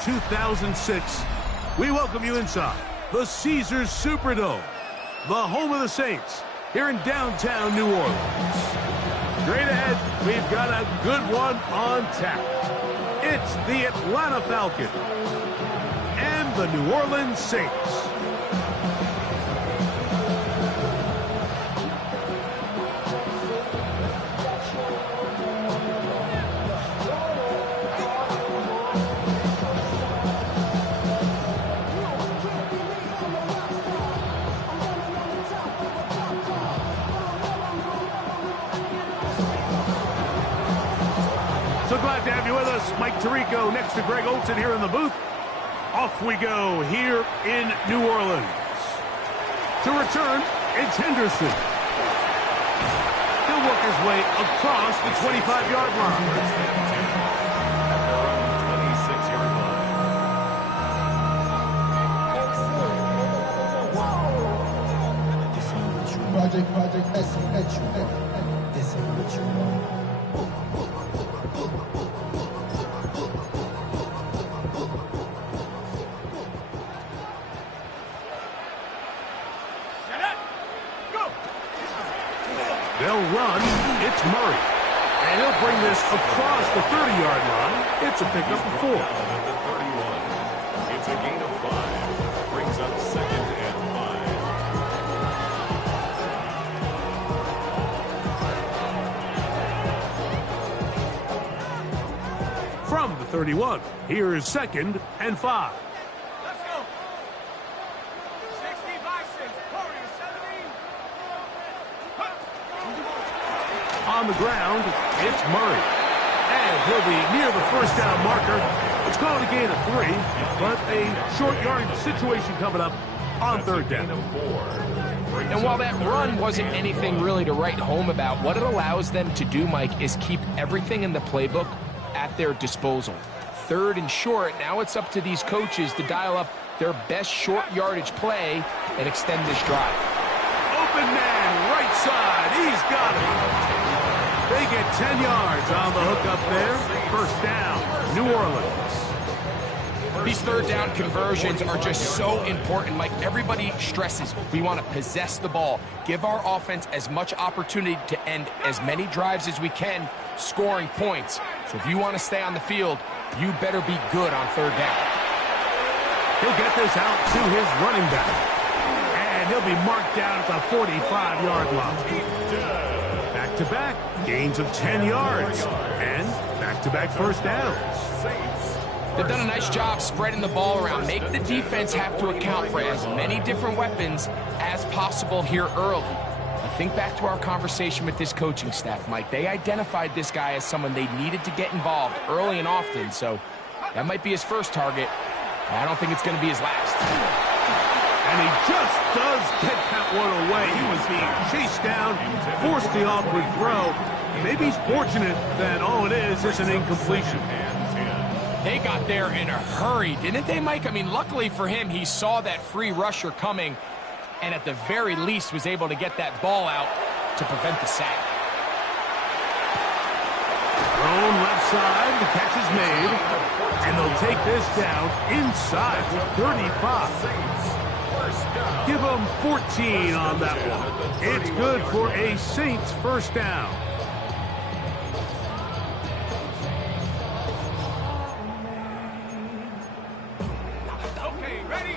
2006, we welcome you inside the Caesars Superdome, the home of the Saints, here in downtown New Orleans. Straight ahead, we've got a good one on tap. It's the Atlanta Falcons and the New Orleans Saints. So glad to have you with us. Mike Tirico next to Greg Olsen here in the booth. Off we go here in New Orleans. To return, it's Henderson. He'll work his way across the 25-yard line. Project S-H-U-N. This ain't what you want. They'll run. It's Murray. And he'll bring this across the 30-yard line. It's a pickup of 4. It's a gain of 5. Brings up 2nd and 5. From the 31, here's 2nd and 5. On the ground, it's Murray. And he'll be near the first down marker. It's called a gain of 3, but a short yardage situation coming up on 3rd down. And while that run wasn't anything really to write home about, what it allows them to do, Mike, is keep everything in the playbook at their disposal. 3rd and short, now it's up to these coaches to dial up their best short yardage play and extend this drive. Open man, right side, he's got it. They get 10 yards on the hook up there. First down, New Orleans. These 3rd down conversions are just so important, Mike. Everybody stresses we want to possess the ball, give our offense as much opportunity to end as many drives as we can, scoring points. So if you want to stay on the field, you better be good on 3rd down. He'll get this out to his running back. And he'll be marked down at the 45-yard line. Back-to-back gains of 10 yards. And back-to-back first downs. They've done a nice job spreading the ball around. Make the defense have to account for as many different weapons as possible here early. I think back to our conversation with this coaching staff, Mike. They identified this guy as someone they needed to get involved early and often, so that might be his first target. I don't think it's going to be his last. And he just does get that one away. He was being chased down, forced the awkward throw. Maybe he's fortunate that all it is an incompletion. They got there in a hurry, didn't they, Mike? I mean, luckily for him, he saw that free rusher coming and at the very least was able to get that ball out to prevent the sack. Thrown left side, the catch is made, and they'll take this down inside the 35. Give them 14 on that one. It's good for a Saints first down. Okay, ready?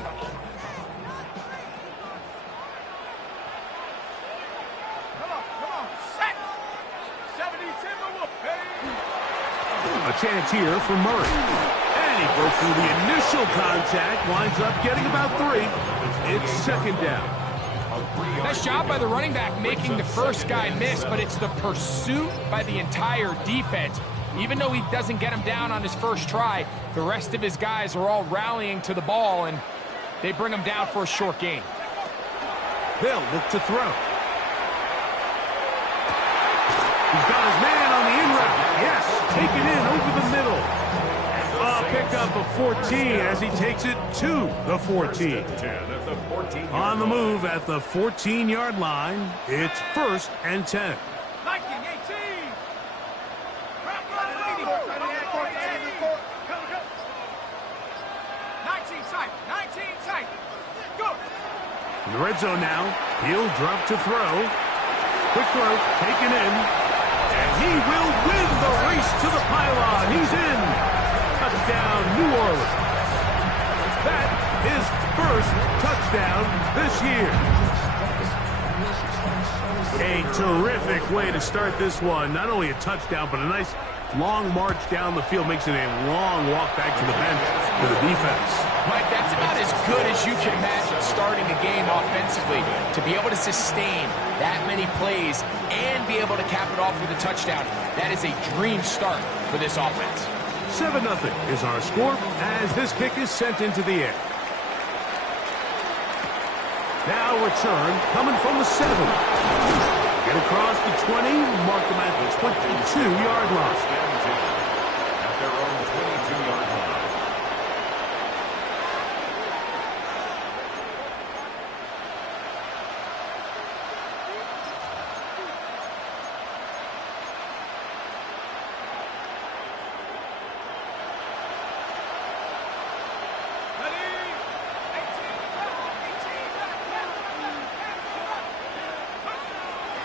Come on, set! 70 Timberwolves, A chance here for Murray. And he broke through the initial contact, winds up getting about 3. It's 2nd down. Nice job by the running back making the first guy miss, but it's the pursuit by the entire defense. Even though he doesn't get him down on his first try, the rest of his guys are all rallying to the ball, and they bring him down for a short gain. They'll look to throw. He's got his man on the in route. Yes, taken in over the middle. Pick up a 14 as he takes it to the 14. On the move at the 14-yard line, it's 1st and 10. 19 tight. 19 tight. Go. In the red zone now. He'll drop to throw. Quick throw, taken in. And he will win the race to the pylon. He's in. Touchdown, New Orleans. That is first touchdown this year. A terrific way to start this one. Not only a touchdown, but a nice long march down the field. Makes it a long walk back to the bench for the defense. Mike, that's about as good as you can imagine starting a game offensively. To be able to sustain that many plays and be able to cap it off with a touchdown, that is a dream start for this offense. 7-0 is our score as this kick is sent into the air. Now return coming from the 7. Get across the 20, mark them at the 22-yard line. At their own 22-yard line.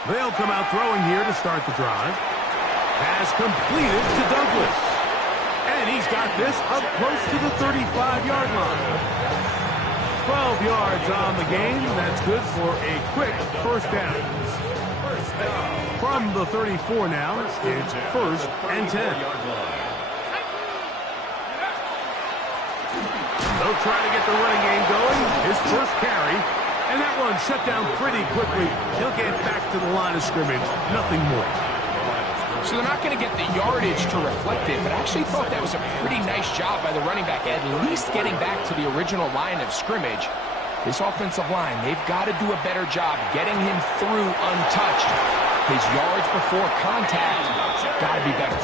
They'll come out throwing here to start the drive. Pass completed to Douglas. And he's got this up close to the 35-yard line. 12 yards on the game. That's good for a quick first down. From the 34 now, it's first and 10. They'll try to get the running game going. His first carry. And that one shut down pretty quickly. He'll get back to the line of scrimmage. Nothing more. So they're not going to get the yardage to reflect it, but I actually thought that was a pretty nice job by the running back, at least getting back to the original line of scrimmage. This offensive line, they've got to do a better job getting him through untouched. His yards before contact got to be better.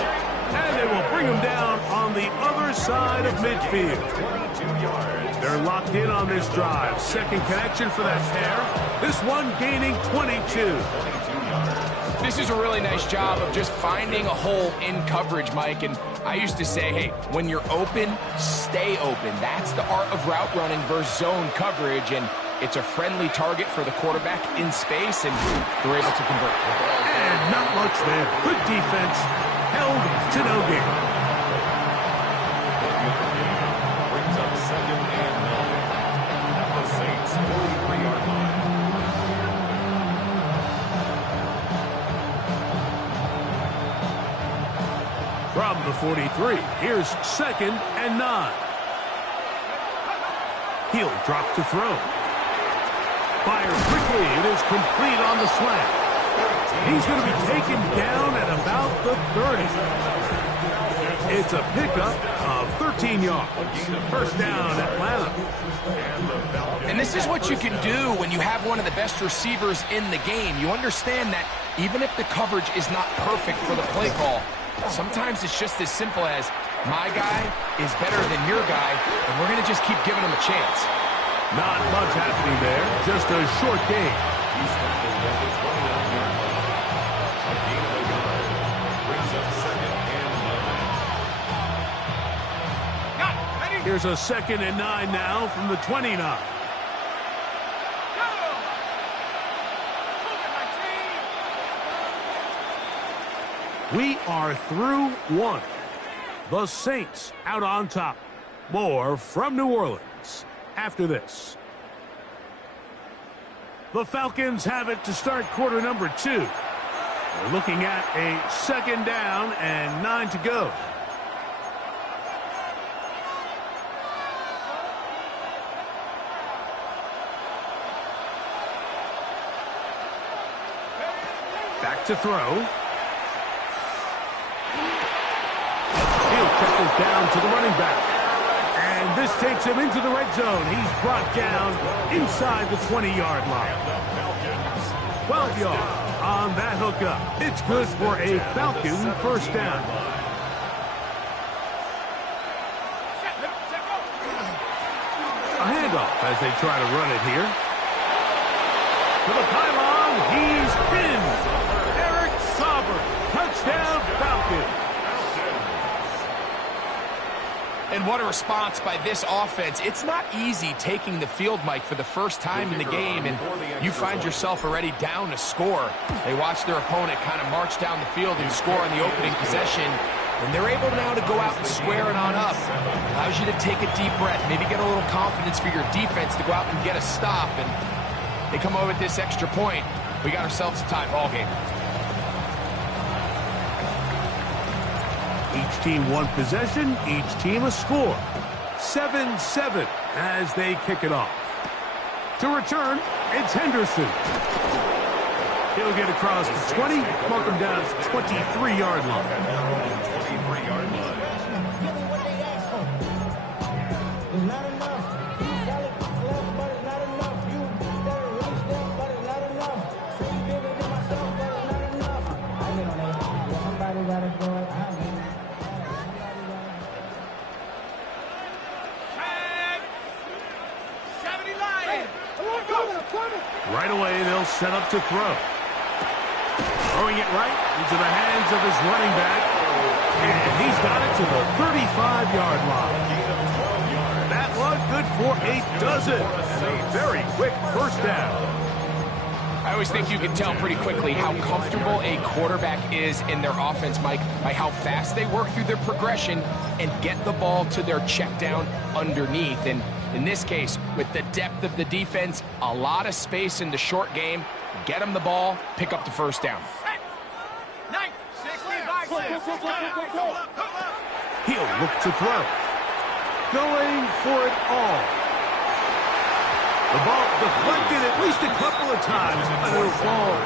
And they will bring him down on the other side of midfield. They're locked in on this drive. Second connection for that pair. This one gaining 22. This is a really nice job of just finding a hole in coverage, Mike. And I used to say, hey, when you're open, stay open. That's the art of route running versus zone coverage. And it's a friendly target for the quarterback in space, and they're able to convert. And not much there. Good defense. Held to no gain. Brings up 2nd and 9. At the Saints' 43-yard line. From the 43, here's 2nd and 9. He'll drop to throw. Fires quickly. It is complete on the slant. He's going to be taken down at about the 30. It's a pickup of 13 yards. First down, Atlanta. And this is what you can do when you have one of the best receivers in the game. You understand that even if the coverage is not perfect for the play call, sometimes it's just as simple as, my guy is better than your guy, and we're going to just keep giving him a chance. Not much happening there. Just a short gain. He's tackled at the 29-yard line. A gain of a yard. Brings up 2nd and 9. Here's a 2nd and 9 now from the 29. We are through one. The Saints out on top. More from New Orleans after this. The Falcons have it to start quarter number 2. We're looking at a 2nd down and 9 to go. Back to throw. Trickles down to the running back. And this takes him into the red zone. He's brought down inside the 20-yard line. 12 yards on that hookup. It's good for a Falcon first down. A handoff as they try to run it here. To the pylon, he's pinned. Eric Sauber, touchdown Falcons. And what a response by this offense. It's not easy taking the field, Mike, for the first time in the game, and you find yourself already down to score. They watch their opponent kind of march down the field and score on the opening possession, and they're able now to go out and square it on up. Allows you to take a deep breath, maybe get a little confidence for your defense to go out and get a stop, and they come over with this extra point. We got ourselves a tie ball game. Each team one possession, each team a score. 7-7 as they kick it off. To return, it's Henderson. He'll get across the 20, mark him down at the 23-yard line. 23-yard line. Give them what they asked for. It's not enough. You solid, clever, but it's not enough. You better really step, but it's not enough. Say you bigger than myself, but it's not enough. I get on that. Somebody gotta do it. I mean. Tag. 70 Lions. Right away, they'll set up to throw. Throwing it right into the hands of his running back. And he's got it to the 35-yard line. That one good for a dozen. And a very quick first down. I always think you can tell pretty quickly how comfortable a quarterback is in their offense, Mike, by how fast they work through their progression and get the ball to their check down underneath. And in this case, with the depth of the defense, a lot of space in the short game, get them the ball, pick up the first down. 60 by 6. He'll look to throw. Going for it all. The ball deflected at least a couple of times, but it'll fall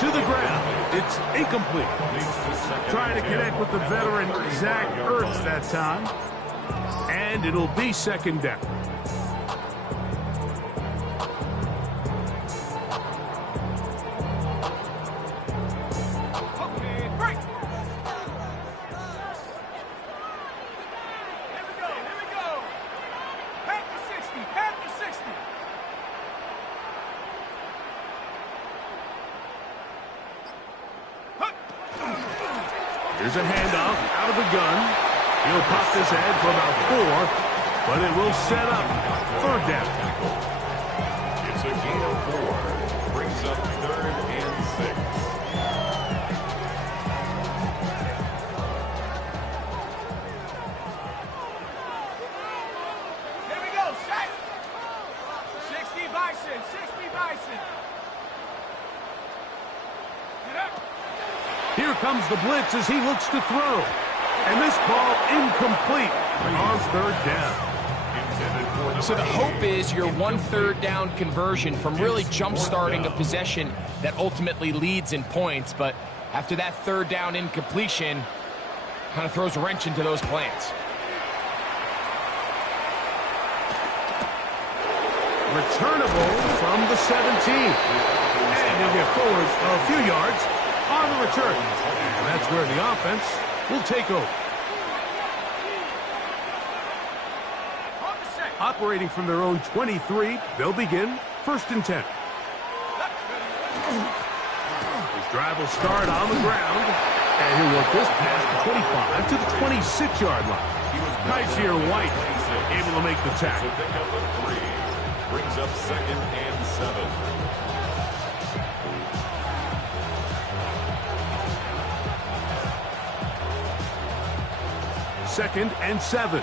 to the ground. It's incomplete. Trying to connect with the veteran Zach Ertz that time. And it'll be second down. Okay, break. Here we go. Back to 60, back to 60. Here's a handoff out of the gun. He'll pop this ahead for about 4, but it will set up third down. It's a gain of 4. Brings up 3rd and 6. Here we go, set. 60 Bison, 60 Bison. Get up. Here comes the blitz as he looks to throw. And this ball incomplete on third down. So the hope is your 1/3 down conversion from really jump-starting a possession that ultimately leads in points. But after that third down incompletion, kind of throws a wrench into those plans. Returnable from the 17. And he'll get forward a few yards on the return. And that's where the offense will take over. On the set. Operating from their own 23, they'll begin 1st and 10. His drive will start on the ground. And he'll work this past the 25 to the 26-yard line. Nice here, White, able to make the tackle. So pick up a 3. Brings up 2nd and 7. Second and 7.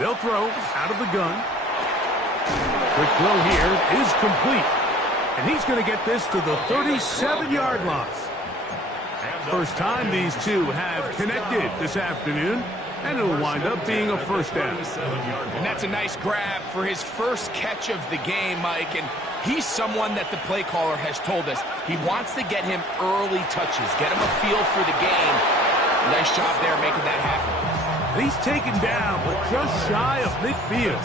They'll throw out of the gun. Quick throw here is complete. And he's going to get this to the 37-yard line. First time these two have connected this afternoon. And it'll wind up being a first down. And that's a nice grab for his first catch of the game, Mike. And he's someone that the play caller has told us he wants to get him early touches, get him a feel for the game. Nice job there making that happen. He's taken down, but just shy of midfield.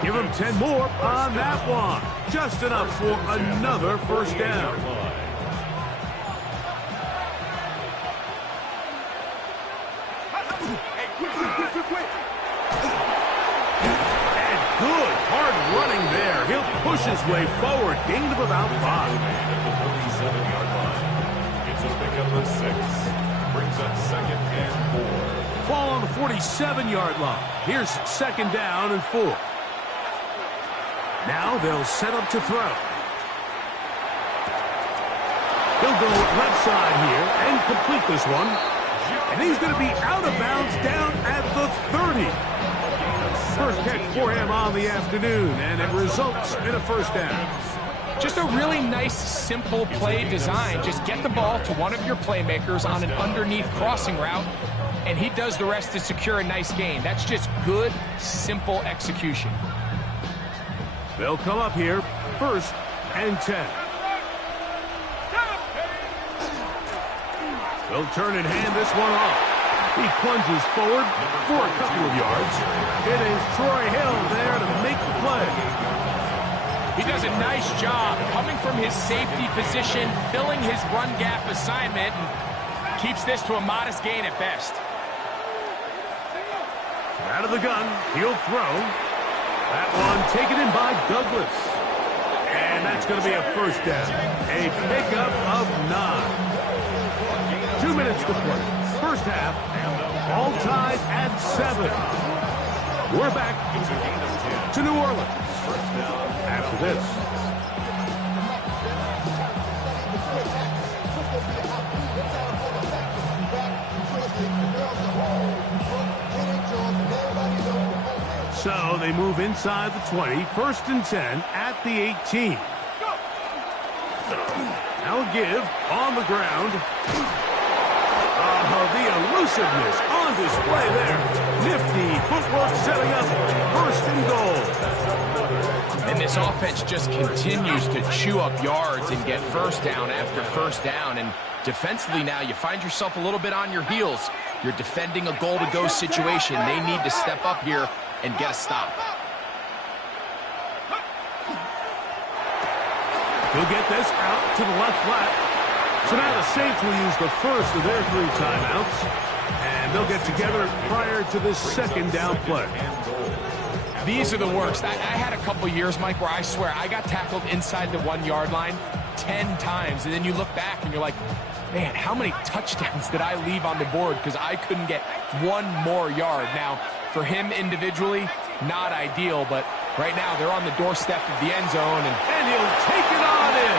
Give him 10 more on that one. Just enough for another first down. And good, hard running there. He'll push his way forward. Gain of about 5. At the 37-yard line. It's a pickup of 6. Brings set second and 4. Ball on the 47-yard line. Here's second down and 4. Now they'll set up to throw. He'll go left side here and complete this one. And he's going to be out of bounds down at the 30. First catch for him on the afternoon, and it results in a first down. Just a really nice, simple play design. Just get the ball to one of your playmakers on an underneath crossing route, and he does the rest to secure a nice gain. That's just good, simple execution. They'll come up here, first and 10. They'll turn and hand this one off. He plunges forward for a couple of yards. It is Troy Hill there to make the play. He does a nice job coming from his safety position, filling his run gap assignment, and keeps this to a modest gain at best. Out of the gun, he'll throw. That one taken in by Douglas. And that's going to be a first down. A pickup of 9. 2 minutes to play. First half, all tied at 7. We're back to New Orleans after this. So they move inside the 20, first and 10 at the 18. Now a give on the ground. The elusiveness on display there. Nifty footwork setting up first and goal. And this offense just continues to chew up yards and get first down after first down. And defensively now, you find yourself a little bit on your heels. You're defending a goal-to-go situation. They need to step up here and get a stop. He'll get this out to the left flat. So now the Saints will use the first of their 3 timeouts, and they'll get together prior to this second down play. These are the worst. I had a couple years, Mike, where I swear I got tackled inside the 1-yard line 10 times, and then you look back and you're like, man, how many touchdowns did I leave on the board because I couldn't get one more yard? Now, for him individually, not ideal, but right now they're on the doorstep of the end zone. And he'll take it on in.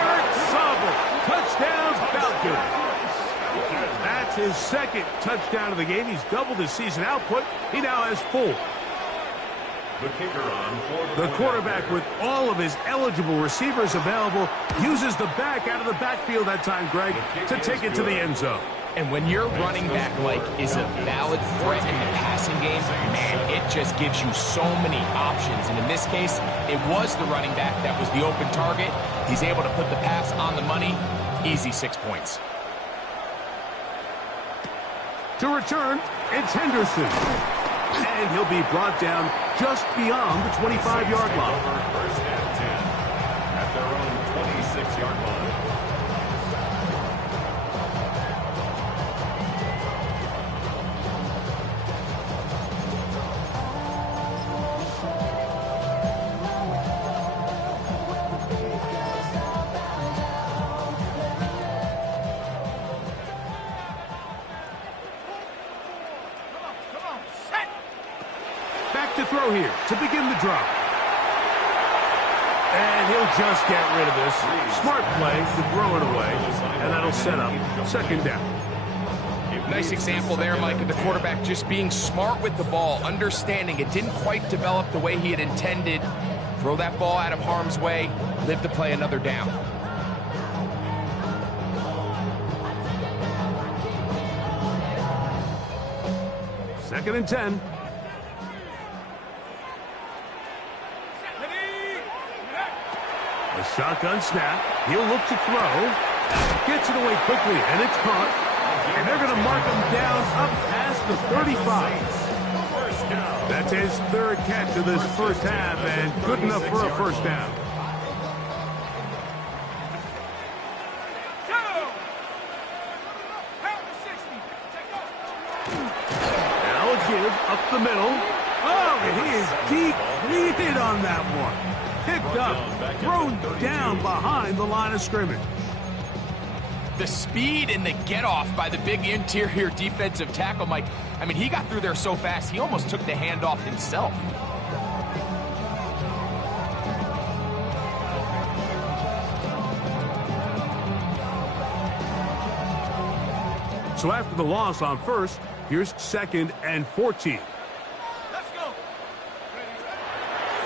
Eric Sauber, touchdown Falcons. That's his second touchdown of the game. He's doubled his season output. He now has 4. The kicker on for the quarterback, with all of his eligible receivers available, uses the back out of the backfield that time, Greg, to take it to the end zone. And when your running back, Mike, is a valid threat in the passing game, man, it just gives you so many options. And in this case, it was the running back that was the open target. He's able to put the pass on the money. Easy 6 points. To return, it's Henderson. And he'll be brought down just beyond the 25-yard line. First and 10 at their own 26-yard line. To throw here to begin the drive. And he'll just get rid of this. Smart play to throw it away. And that'll set up second down. Nice example there, Mike, of the quarterback just being smart with the ball, understanding it didn't quite develop the way he had intended. Throw that ball out of harm's way, live to play another down. Second and 10. A shotgun snap. He'll look to throw. Gets it away quickly, and it's caught. And they're going to mark him down up past the 35. That's his 3rd catch of this first half, and good enough for a first down. Now a give up the middle. Oh, and he is deep-leaded on that one. Picked up, thrown down behind the line of scrimmage. The speed and the get-off by the big interior defensive tackle, Mike. I mean, he got through there so fast, he almost took the handoff himself. So after the loss on first, here's 2nd and 14. Let's go.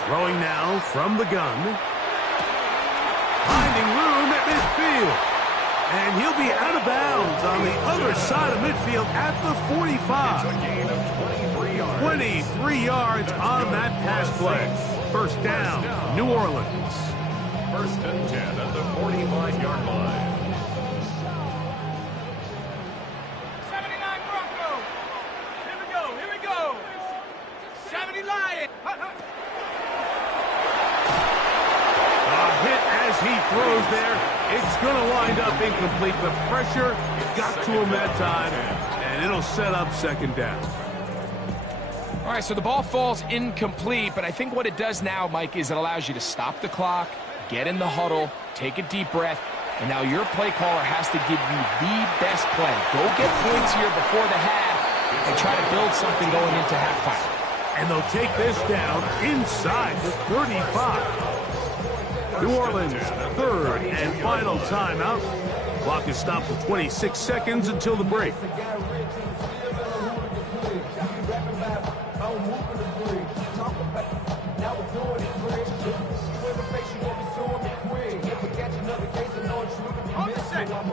Throwing now from the gun. Finding room at midfield. And he'll be out of bounds on the other side of midfield at the 45. It's a gain of 23 yards. 23 yards on that pass play. First down, New Orleans. 1st and 10 at the 45-yard line. 79 Broncos. Here we go. 70 Lions. A hit as he throws there. It's going to wind up incomplete. The pressure got to him that time, and it'll set up 2nd down. All right, so the ball falls incomplete, but I think what it does now, Mike, is it allows you to stop the clock, get in the huddle, take a deep breath, and now your play caller has to give you the best play. Go get points here before the half and try to build something going into halftime. And they'll take this down inside the 35. New Orleans, 3rd and final timeout. Clock is stopped for 26 seconds until the break.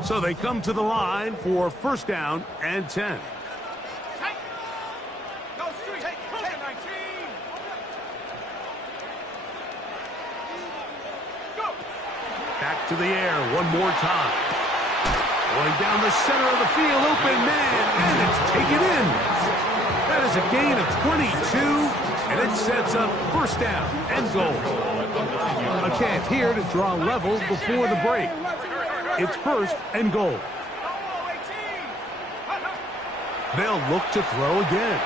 So they come to the line for 1st down and 10. Go street. Take 19. Go. Back to the air one more time. Going down the center of the field, open man, and it's taken in. That is a gain of 22, and it sets up 1st down and goal. A chance here to draw level before the break. It's 1st and goal. They'll look to throw again.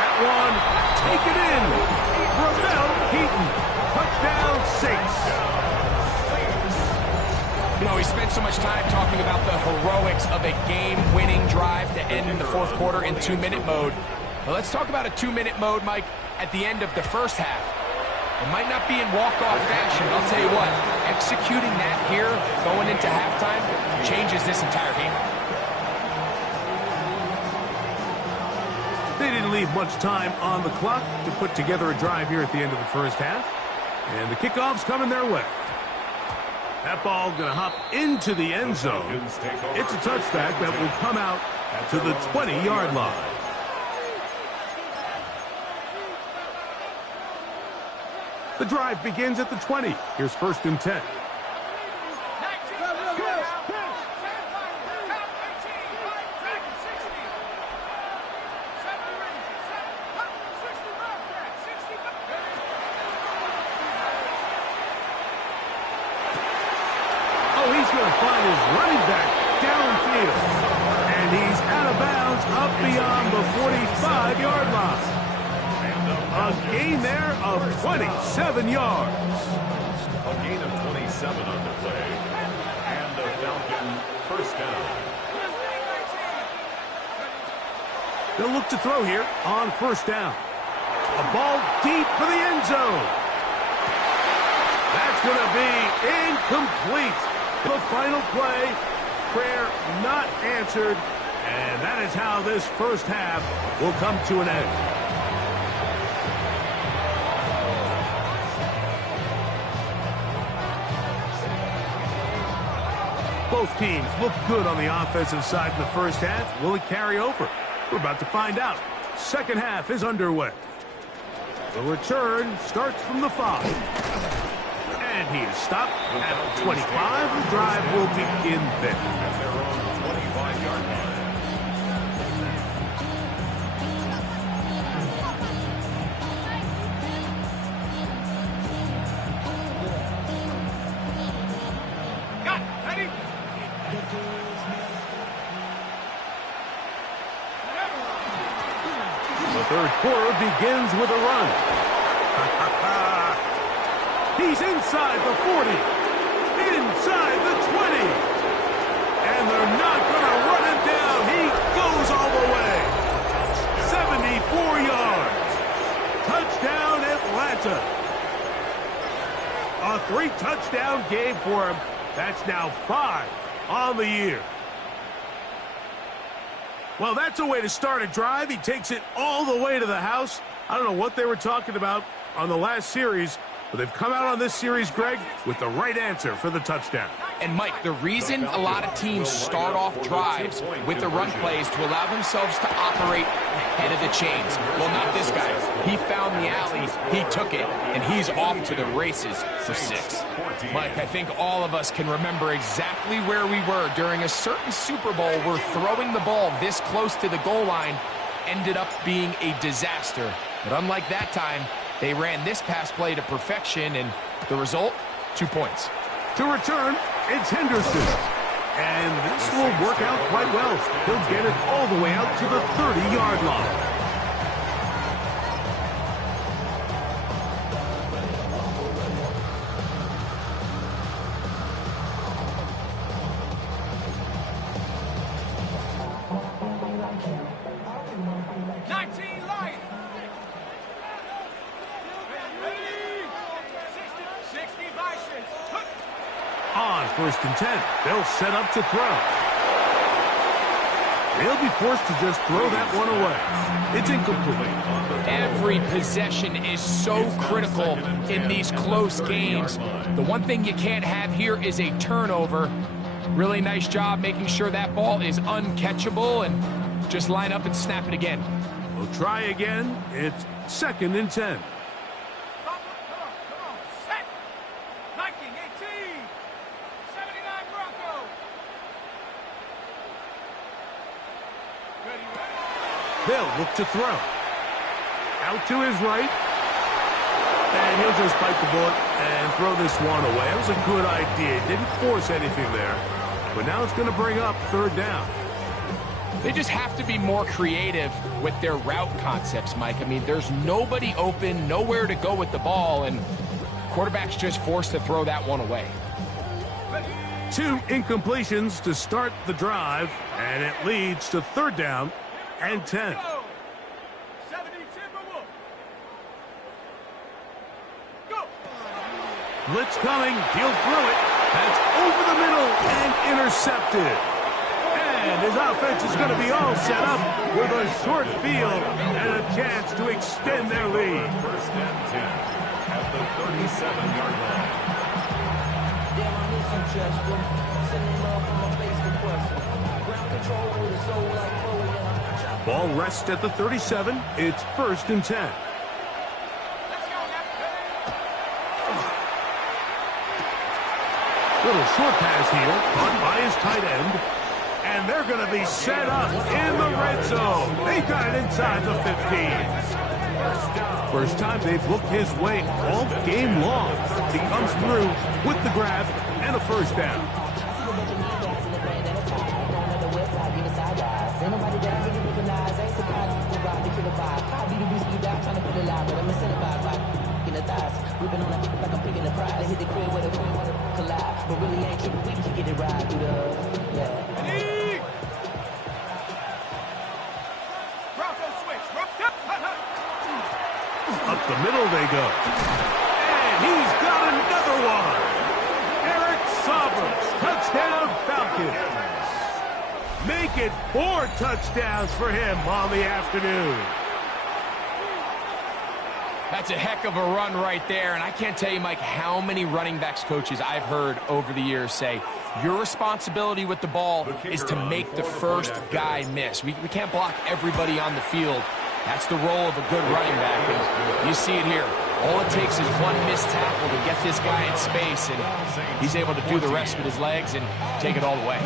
That one, taken in. Ramel Keaton, touchdown Saints. You know, we spent so much time talking about the heroics of a game-winning drive to end in the 4th quarter in 2-minute mode. Well, let's talk about a 2-minute mode, Mike, at the end of the 1st half. It might not be in walk-off fashion, but I'll tell you what, executing that here going into halftime changes this entire game. They didn't leave much time on the clock to put together a drive here at the end of the 1st half. And the kickoff's coming their way. That ball going to hop into the end zone. It's a touchback that will come out to the 20-yard line. The drive begins at the 20. Here's 1st and 10. Oh, he's going to find his running back downfield. And he's out of bounds up beyond the 45-yard line. A gain there of 27 yards. A gain of 27 on the play. And the Falcon 1st down. They'll look to throw here on 1st down. A ball deep for the end zone. That's going to be incomplete. The final play, prayer not answered. And that is how this 1st half will come to an end. Both teams look good on the offensive side in the 1st half. Will it carry over? We're about to find out. 2nd half is underway. The return starts from the 5. And he is stopped at the 25. The drive will begin there. At their own 25-yard line. Got ready. The 3rd quarter begins with a run. He's inside the 40. Inside the 20. And they're not going to run him down. He goes all the way. 74 yards. Touchdown, Atlanta. A 3-touchdown game for him. That's now 5 on the year. Well, that's a way to start a drive. He takes it all the way to the house. I don't know what they were talking about on the last series, but they've come out on this series, Greg, with the right answer for the touchdown. And, Mike, the reason a lot of teams start off drives with the run plays to allow themselves to operate ahead of the chains. Well, not this guy. He found the alley, he took it, and he's off to the races for 6. Mike, I think all of us can remember exactly where we were during a certain Super Bowl where throwing the ball this close to the goal line ended up being a disaster. But unlike that time, they ran this pass play to perfection, and the result, 2 points. To return, it's Henderson. And this will work out quite well. He'll get it all the way out to the 30-yard line. On 1st and 10, they'll set up to throw. They'll be forced to just throw that one away. It's incomplete. Every possession is so critical in these close games. The one thing you can't have here is a turnover. Really nice job making sure that ball is uncatchable, and just line up and snap it again. We'll try again. It's 2nd and 10. They'll look to throw. Out to his right. And he'll just bite the bullet and throw this one away. That was a good idea. Didn't force anything there. But now it's going to bring up 3rd down. They just have to be more creative with their route concepts, Mike. I mean, there's nobody open, nowhere to go with the ball, and quarterback's just forced to throw that one away. 2 incompletions to start the drive, and it leads to 3rd down and 10. Blitz coming, he'll throw it. That's over the middle and intercepted. And his offense is going to be all set up with a short field and a chance to extend their lead. 1st and 10 at the 37-yard line. Damn, I miss you, Chester. Sending love from my Facebook person. Ground control with a soul like Chloe, and I'm not trying. Ball rests at the 37. It's 1st and 10. Little short pass here, caught by his tight end. And they're going to be set up in the red zone. They got it inside the 15. First time they've looked his way all game long. He comes through with the grab and a 1st down. Up the middle they go. And he's got another one. Eric Saubers, touchdown Falcons. Make it 4 touchdowns for him on the afternoon. That's a heck of a run right there, and I can't tell you, Mike, how many running backs coaches I've heard over the years say, your responsibility with the ball is to make the first guy miss. We can't block everybody on the field. That's the role of a good running back, and you see it here. All it takes is one missed tackle to get this guy in space, and he's able to do the rest with his legs and take it all the way.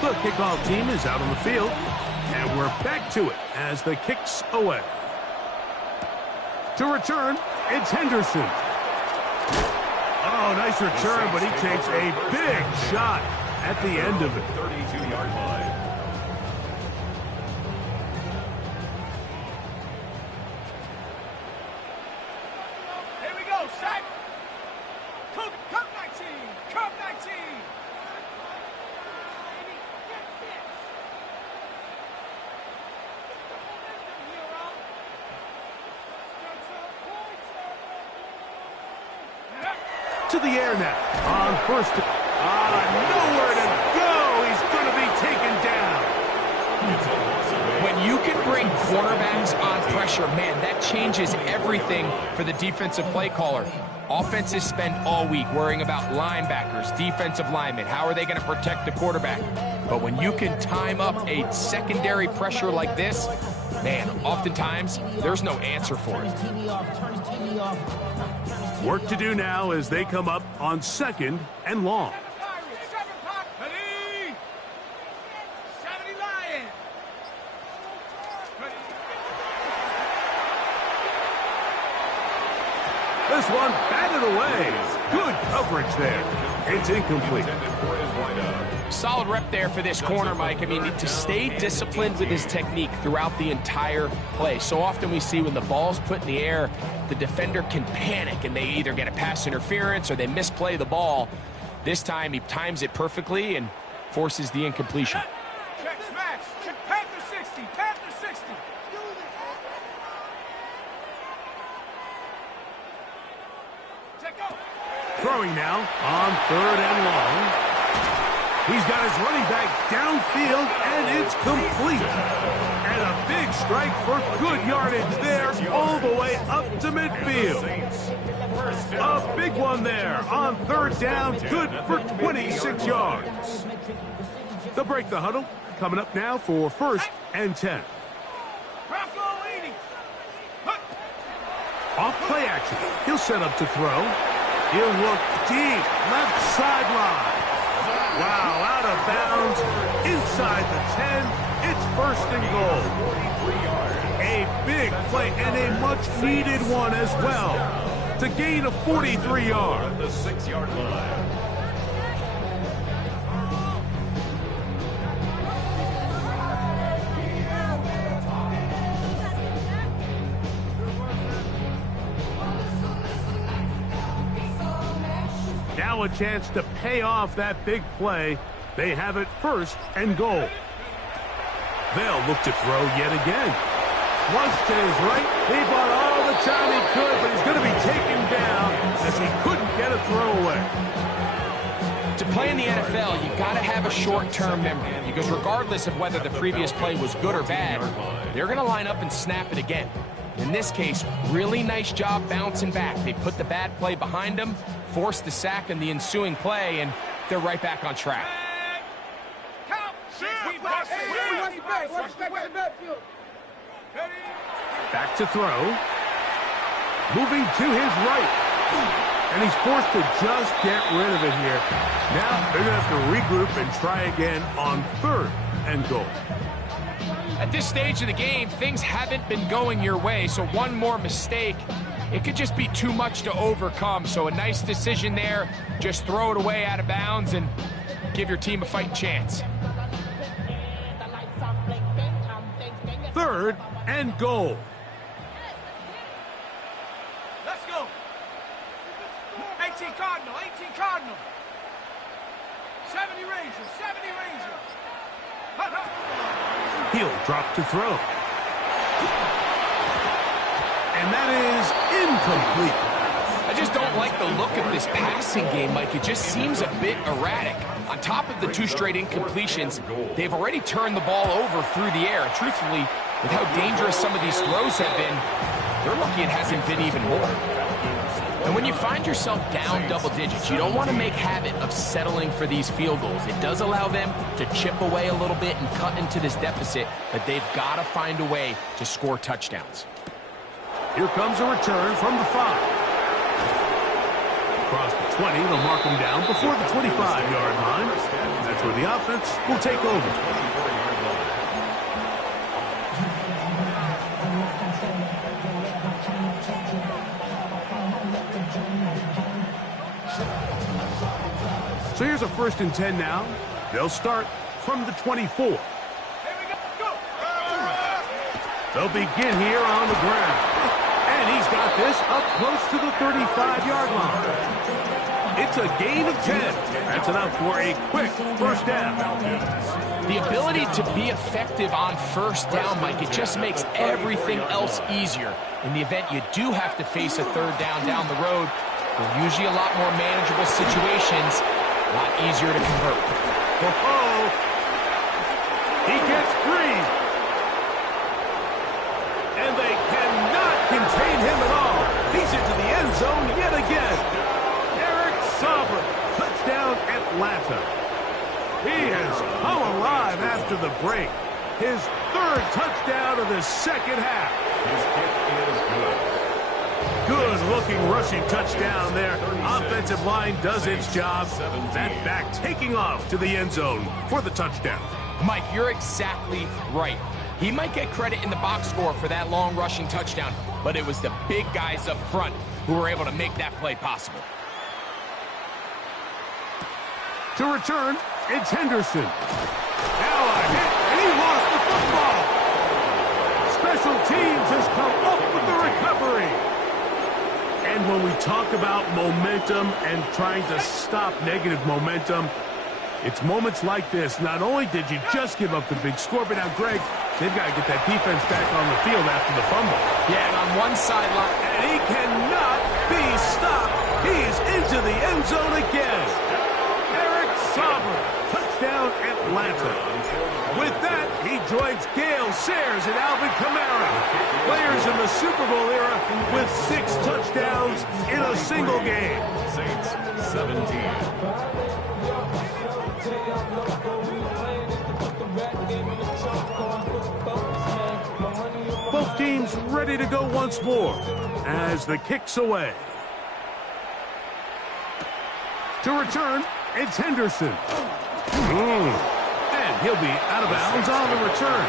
The kickoff team is out on the field, and we're back to it as the kick's away. To return, it's Henderson. Oh, nice return, but he takes a big shot at the end of it. 32-yard line. Here we go, sack. Come To the air now. On first. Nowhere to go. He's going to be taken down. When you can bring cornerbacks on pressure, man, that changes everything for the defensive play caller. Offenses spend all week worrying about linebackers, defensive linemen. How are they going to protect the quarterback? But when you can time up a secondary pressure like this, man, oftentimes there's no answer for it. Work to do now as they come up on 2nd and long. This one batted away. Good coverage there. It's incomplete. Solid rep there for this corner, Mike. I mean, to stay disciplined with his technique throughout the entire play. So often we see when the ball's put in the air, the defender can panic and they either get a pass interference or they misplay the ball. This time he times it perfectly and forces the incompletion. Check smash. Check Panther 60. Panther 60. Check go. Throwing now on 3rd and long. He's got his running back downfield, and it's complete. And a big strike for good yardage there, all the way up to midfield. A big one there on 3rd down, good for 26 yards. They'll break the huddle. Coming up now for 1st and 10. Off play action. He'll set up to throw. He'll look deep, left sideline. Wow, out of bounds, inside the 10, it's 1st and goal. A big play and a much-needed one as well to gain a 43 yard. The 6-yard line. Now a chance to pay off that big play. They have it 1st and goal. They'll look to throw yet again. Flush to his right. He bought all the time he could, but he's going to be taken down as he couldn't get a throwaway. To play in the NFL, you got to have a short-term memory because regardless of whether the previous play was good or bad, they're going to line up and snap it again. In this case, really nice job bouncing back. They put the bad play behind them, forced the sack in the ensuing play, and they're right back on track. Back to throw. Moving to his right. And he's forced to just get rid of it here. Now they're going to have to regroup and try again on 3rd and goal. At this stage of the game, things haven't been going your way, so one more mistake, it could just be too much to overcome. So a nice decision there. Just throw it away out of bounds and give your team a fighting chance. 3rd and goal. Let's go. 18 Cardinal, 18 Cardinal. 70 Rangers, 70 Rangers. He'll drop to throw. And that is incomplete. I just don't like the look of this passing game, Mike. It just seems a bit erratic. On top of the 2 straight incompletions, they've already turned the ball over through the air. Truthfully, with how dangerous some of these throws have been, they're lucky it hasn't been even more. And when you find yourself down double digits, you don't want to make habit of settling for these field goals. It does allow them to chip away a little bit and cut into this deficit, but they've got to find a way to score touchdowns. Here comes a return from the 5. Across the 20, they'll mark him down before the 25-yard line. That's where the offense will take over. So here's a 1st and 10 now. They'll start from the 24. Here we go. Go. They'll begin here on the ground. And he's got this up close to the 35-yard line. It's a gain of 10. That's enough for a quick 1st down. The ability to be effective on 1st down, Mike, it just makes everything else easier. In the event you do have to face a 3rd down the road, They're usually a lot more manageable situations, a lot easier to convert. Oh, he gets free. And they cannot contain him at all. He's into the end zone yet again. Eric Sauber, touchdown Atlanta. He has come alive after the break. His third touchdown of the second half. His kick is good. Good-looking rushing touchdown there. Offensive line does its job. That back taking off to the end zone for the touchdown. Mike, you're exactly right. He might get credit in the box score for that long rushing touchdown, but it was the big guys up front who were able to make that play possible. To return, it's Henderson. Now a hit, and he lost the football. Special teams has come up with the recovery. And when we talk about momentum and trying to stop negative momentum, it's moments like this. Not only did you just give up the big score, but now, Greg, they've got to get that defense back on the field after the fumble. Yeah, and on one sideline, And he cannot be stopped. He's into the end zone again. Eric Sauber, touchdown Atlanta. With that, he joins Gale Sayers and Alvin Kamara, players in the Super Bowl era with 6 touchdowns in a single game. Saints 17. Both teams ready to go once more as the kick's away. To return, it's Henderson. And he'll be out of bounds on the return.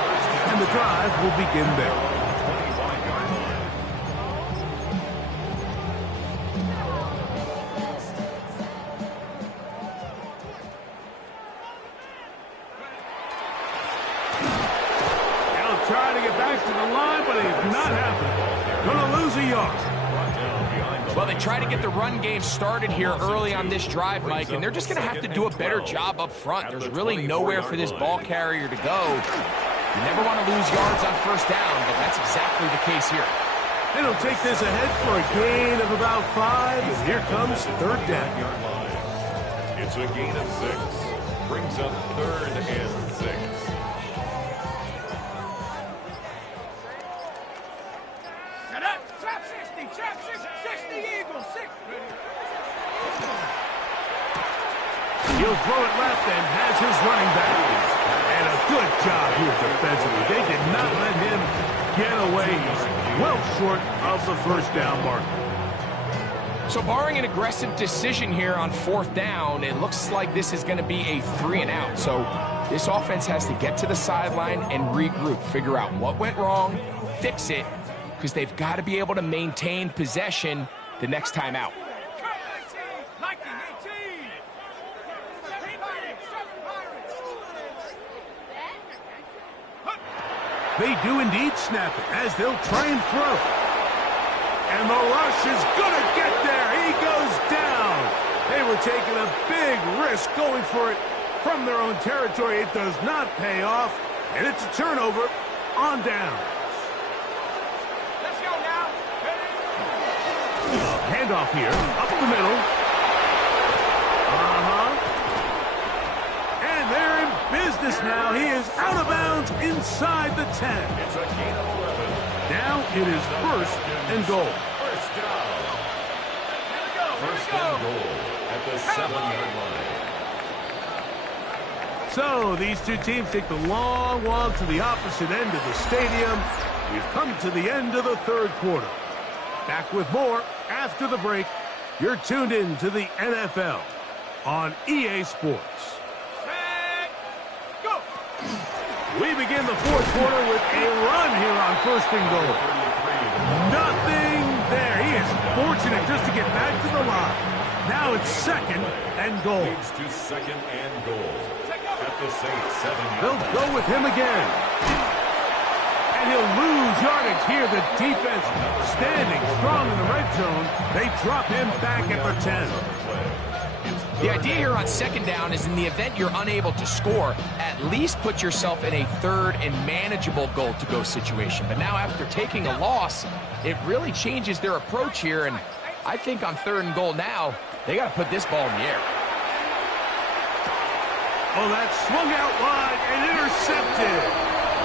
And the drive will begin there. 25-yard line. He'll try to get back to the line, but it's not happening. Gonna lose a yard. Brought down behind the well, they try to get the run game started here early on this drive, Mike, and they're just going to have to do a better job up front. There's really nowhere for this ball carrier to go. You never want to lose yards on first down, but that's exactly the case here. And he'll take this ahead for a gain of about 5. And here comes third down. yard line. It's a gain of 6. Brings up 3rd and 6. Set up. Trap 60. Trap 60. 60 Eagles. 60. He'll throw it left and has his running back. And a good job here defensively. They did not let him get away. He's well short of the first down mark. So barring an aggressive decision here on 4th down, it looks like this is going to be a 3 and out. So this offense has to get to the sideline and regroup, figure out what went wrong, fix it, because they've got to be able to maintain possession the next time out. 19, 18. 7 Pirates. 7 Pirates. They do indeed snap it as they'll try and throw. And the rush is going to get there. He goes down. They were taking a big risk going for it from their own territory. It does not pay off. And it's a turnover on down. Let's go now. Handoff here, up the middle. And they're in business now. He is out of bounds inside the 10. It's a gain of 11. Now it is 1st and goal. First down. First and goal at the 7-yard line. So these two teams take the long walk to the opposite end of the stadium. We've come to the end of the 3rd quarter. Back with more after the break. You're tuned in to the NFL on EA Sports. Set. Go. We begin the 4th quarter with a run here on 1st and goal. Nothing there. He is fortunate just to get back to the line. Now it's 2nd and goal. Leads to 2nd and goal at the Saints 7-yard They'll line. go with him again. And he'll lose yardage here. The defense standing strong in the red zone. They drop him back at the 10. The idea here on 2nd down is in the event you're unable to score, at least put yourself in a 3rd and manageable goal-to-go situation. But now after taking a loss, it really changes their approach here, and I think on 3rd and goal now, they got to put this ball in the air. Oh, that swung out wide and intercepted.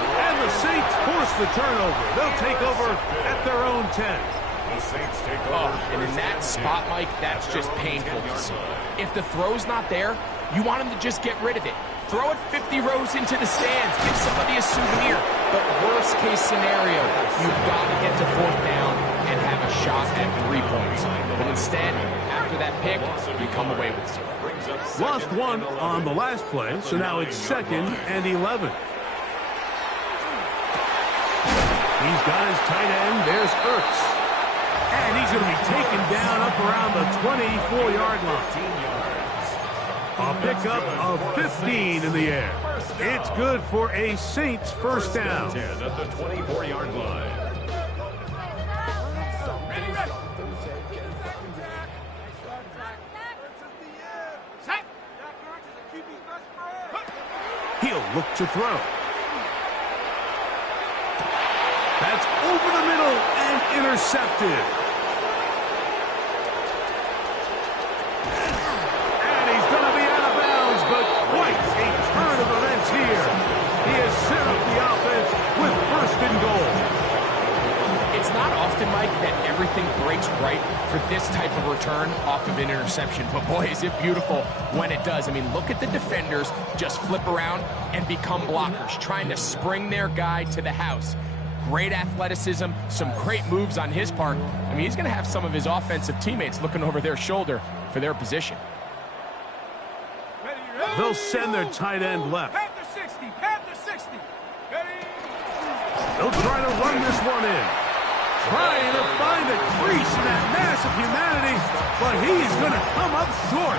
And the Saints force the turnover. They'll take over at their own 10. The Saints take Oh, over. and in that spot, Mike, that's just painful to see. If the throw's not there, you want him to just get rid of it. Throw it 50 rows into the stands. Give somebody a souvenir. But worst case scenario, you've got to get to 4th down and have a shot at 3 points. But instead, after that pick, you come away with 0. Lost one on the last play, so now it's 2nd and 11. He's got his tight end. There's Ertz. And he's going to be taken down up around the 24-yard line. A pickup of 15 in the air. It's good for a Saints first down. 10 at the 24-yard line. He'll look to throw. That's over the middle and intercepted. And he's going to be out of bounds, but quite a turn of events here. He has set up the offense with 1st and goal. It's not often, Mike, that everything breaks right for this type of return off of an interception. But, boy, is it beautiful when it does. I mean, look at the defenders just flip around and become blockers, trying to spring their guy to the house. Great athleticism, some great moves on his part. I mean, he's going to have some of his offensive teammates looking over their shoulder for their position. They'll send their tight end left. Panther 60, Panther 60. Ready? They'll try to run this one in. Trying to find a crease in that mass of humanity, but he's going to come up short.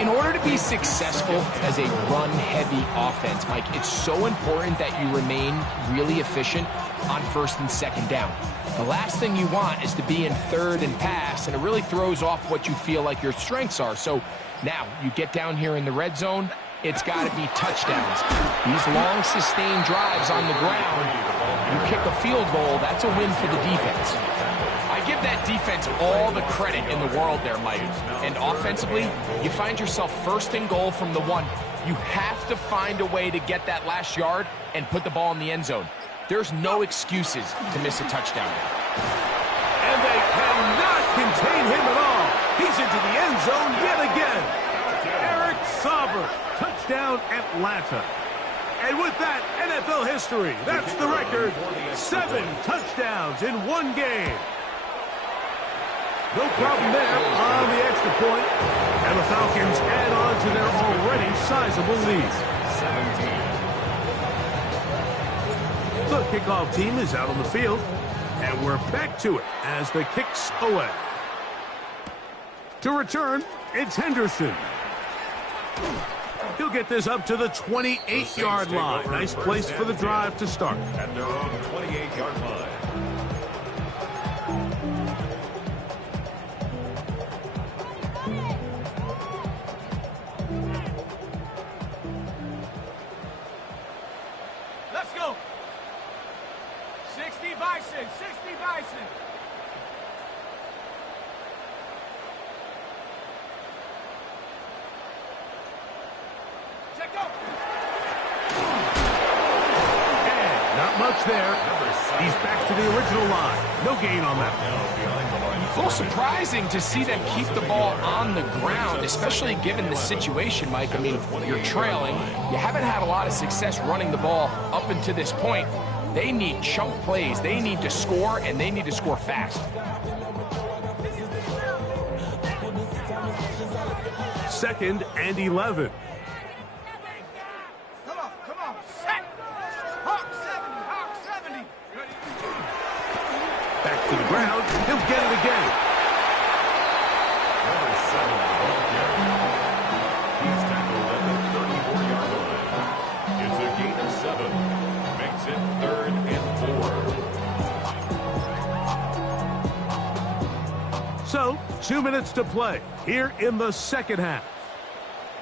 In order to be successful as a run-heavy offense, Mike, it's so important that you remain really efficient on 1st and 2nd down. The last thing you want is to be in 3rd and pass, and it really throws off what you feel like your strengths are. So now you get down here in the red zone, it's got to be touchdowns. These long, sustained drives on the ground, you kick a field goal, that's a win for the defense. I give that defense all the credit in the world there, Mike. And offensively, you find yourself 1st and goal from the 1. You have to find a way to get that last yard and put the ball in the end zone. There's no excuses to miss a touchdown. And they cannot contain him at all. He's into the end zone yet again. Eric Sauber, touchdown Atlanta. And with that, NFL history, that's the record. 7 touchdowns in 1 game. No problem there on the extra point. And the Falcons add on to their already sizable lead. 17. The kickoff team is out on the field. And we're back to it as the kick's away. To return, it's Henderson. He'll get this up to the 28-yard line. Nice place for the drive to start. At their own 28-yard line. Let's go. 60 Bison, 60 Bison. Check go. And not much there. He's back to the original line. No gain on that. A little surprising to see them keep the ball on the ground, especially given the situation, Mike. I mean, you're trailing. You haven't had a lot of success running the ball up until this point. They need chunk plays. They need to score, and they need to score fast. 2nd and 11. Come on, set. Hawk 70, Hawk 70. Ready? Back to the ground. He'll get it again. Number 7, ball carrier. He's tackled at the 34-yard line. It's a gain of 7. Makes it 3rd and 4. So, 2 minutes to play here in the second half.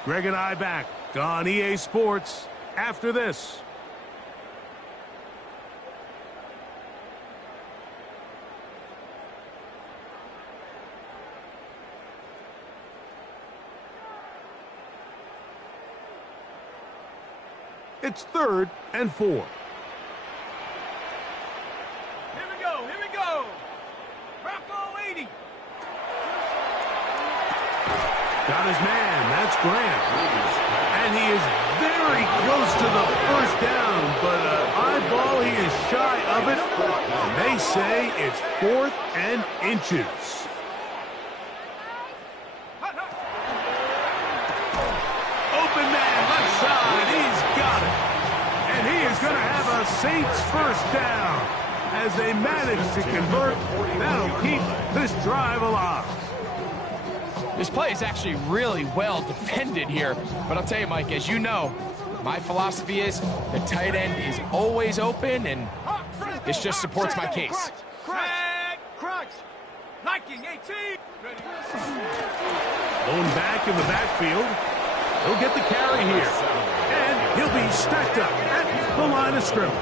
Greg and I back on EA Sports after this. It's 3rd and 4. Here we go. Here we go. Rocco 80. Got his man. That's Grant. And he is very close to the first down, but eyeball, he is shy of it. And they say it's 4th and inches. Open man, left side. He's got it. And he is going to have a Saints first down. As they manage to convert, that'll keep this drive alive. This play is actually really well defended here. But I'll tell you, Mike, as you know, my philosophy is the tight end is always open, and this just supports my case. Crunch. Liking 18. Lone back in the backfield. He'll get the carry here. And he'll be stacked up at the line of scrimmage.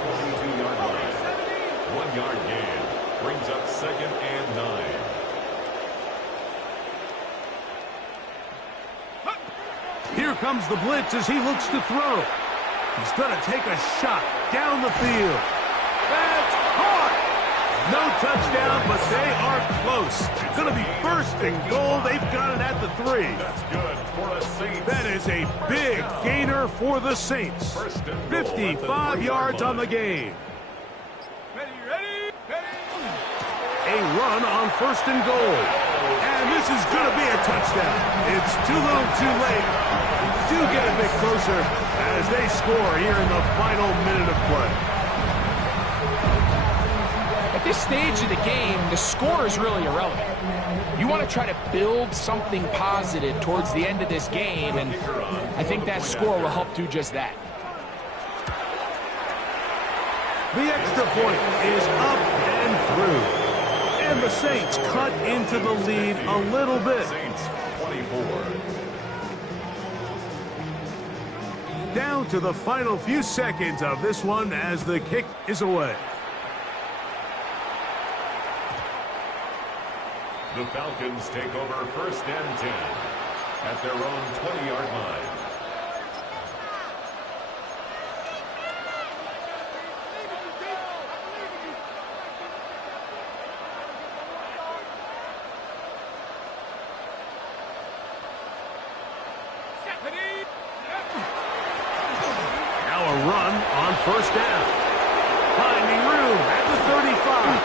1-yard gain. Brings up 2nd and 9. Here comes the blitz as he looks to throw. He's going to take a shot down the field. That's hard. No touchdown, but they are close. It's going to be 1st and goal. They've got it at the 3. That's good for the Saints. That is a big gainer for the Saints. 55 yards on the game. Ready. A run on 1st and goal. And this is going to be a touchdown. It's too little too late. Do get a bit closer as they score here in the final minute of play. At this stage of the game, the score is really irrelevant. You want to try to build something positive towards the end of this game, and I think that score will help do just that. The extra point is up and through. And the Saints cut into the lead a little bit. Saints 24. Down to the final few seconds of this one as the kick is away. The Falcons take over 1st and 10 at their own 20-yard line. Now a run on 1st down. Finding room at the 35.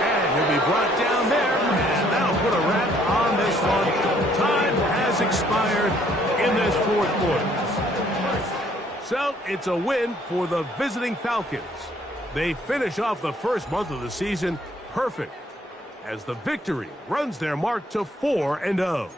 And he'll be brought down there. And that'll put a wrap on this one. Time has expired in this 4th quarter. So it's a win for the visiting Falcons. They finish off the first month of the season perfect, as the victory runs their mark to 4-0.